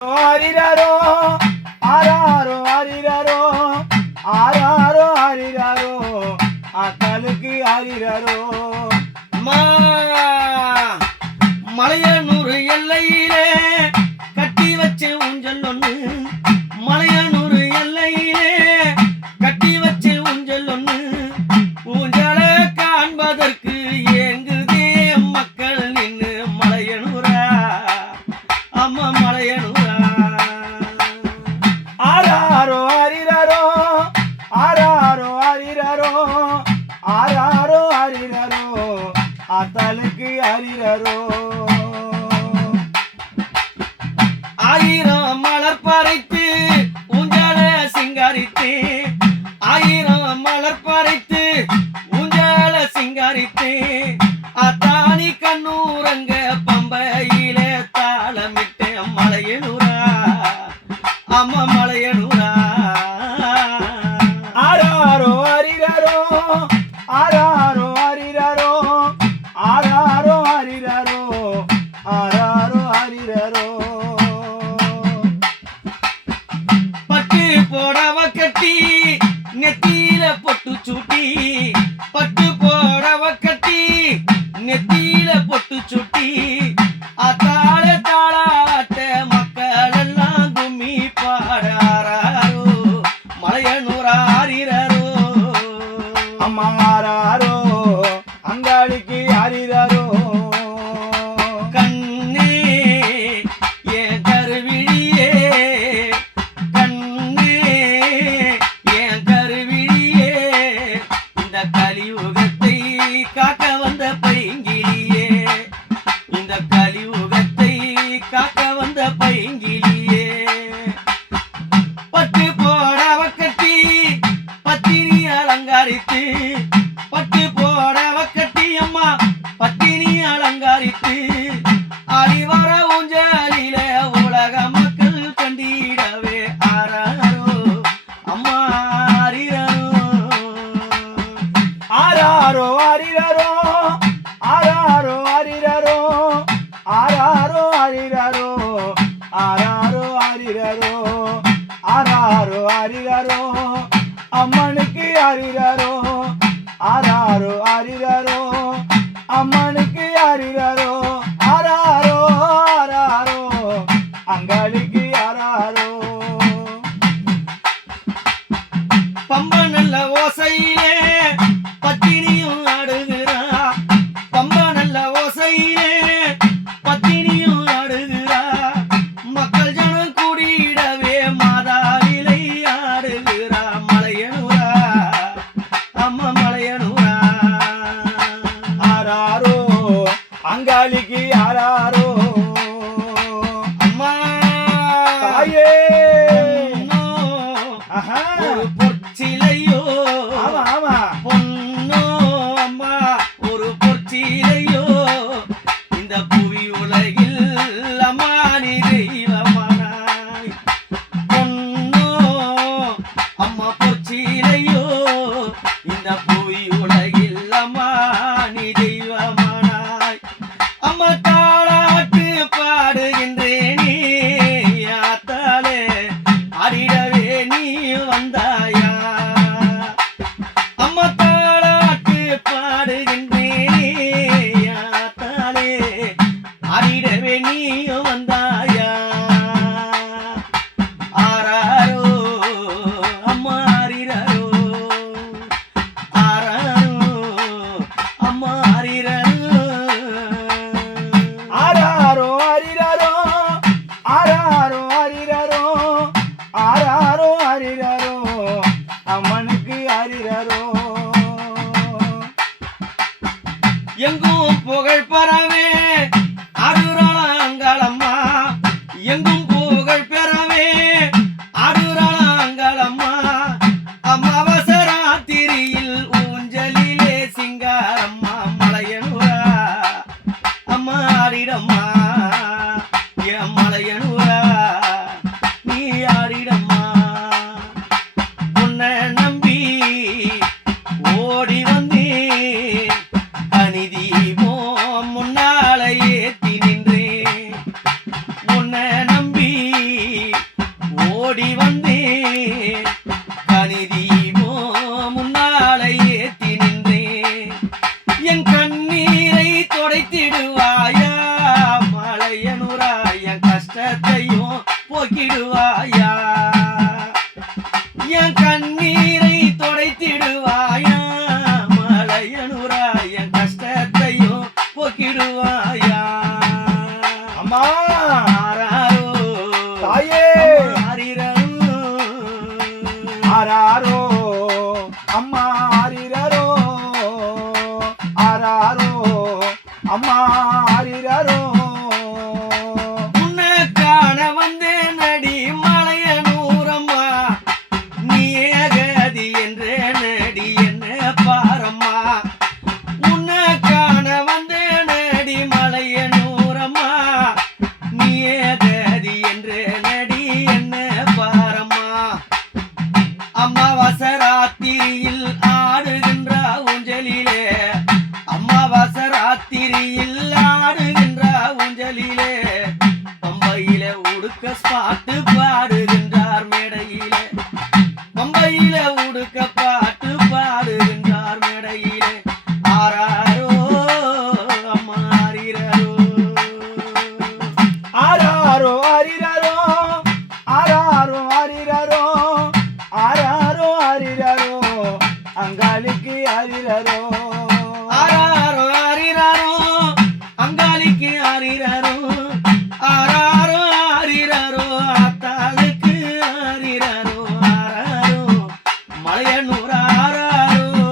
மாறினரோ ஆத்தாளுக்கு அறிகிறோ ஆயிரம் மலர் பறைத்து ஊஞ்சால சிங்காரித்து ஆயிரம் மலர் பறைத்து ஊஞ்சால சிங்காரித்து அத்தானி கண்ணூரங்க பம்பையிலே தாளமிட்டு மலையனூரா அம்மா மலையனூரா ஆராரோ அறிகிறோ ஆரா பட்டு போடவ கட்டி நெத்தியில பொட்டு சூட்டி பட்டு போடவ கட்டி நெத்தி ஆராரோ அரிரரோ ஆராரோ அரிரரோ ஆராரோ அரிரரோ ஆராரோ அரிரரோ ஆராரோ அரிரரோ அம்மனுக்கு அரிரரோ அறிறாரோ அம்மனுக்கு அறிறாரோ எங்கும் புகழ் பரவே கஷ்டத்தையும் என் கண்ணீர் ராத்திரியில் ஆடுகின்ற ஊஞ்சலிலே அமாவாச ராத்திரியில் ஆடுகின்ற ஊஞ்சலிலே பம்பையில உடுக்க பாட்டு பாடுகின்றார் மேடையிலே. பம்பையில உடுக்க பாட்டு பாடுகின்றார் மேடையிலே. ஆறாரோ அம்மாறிரோ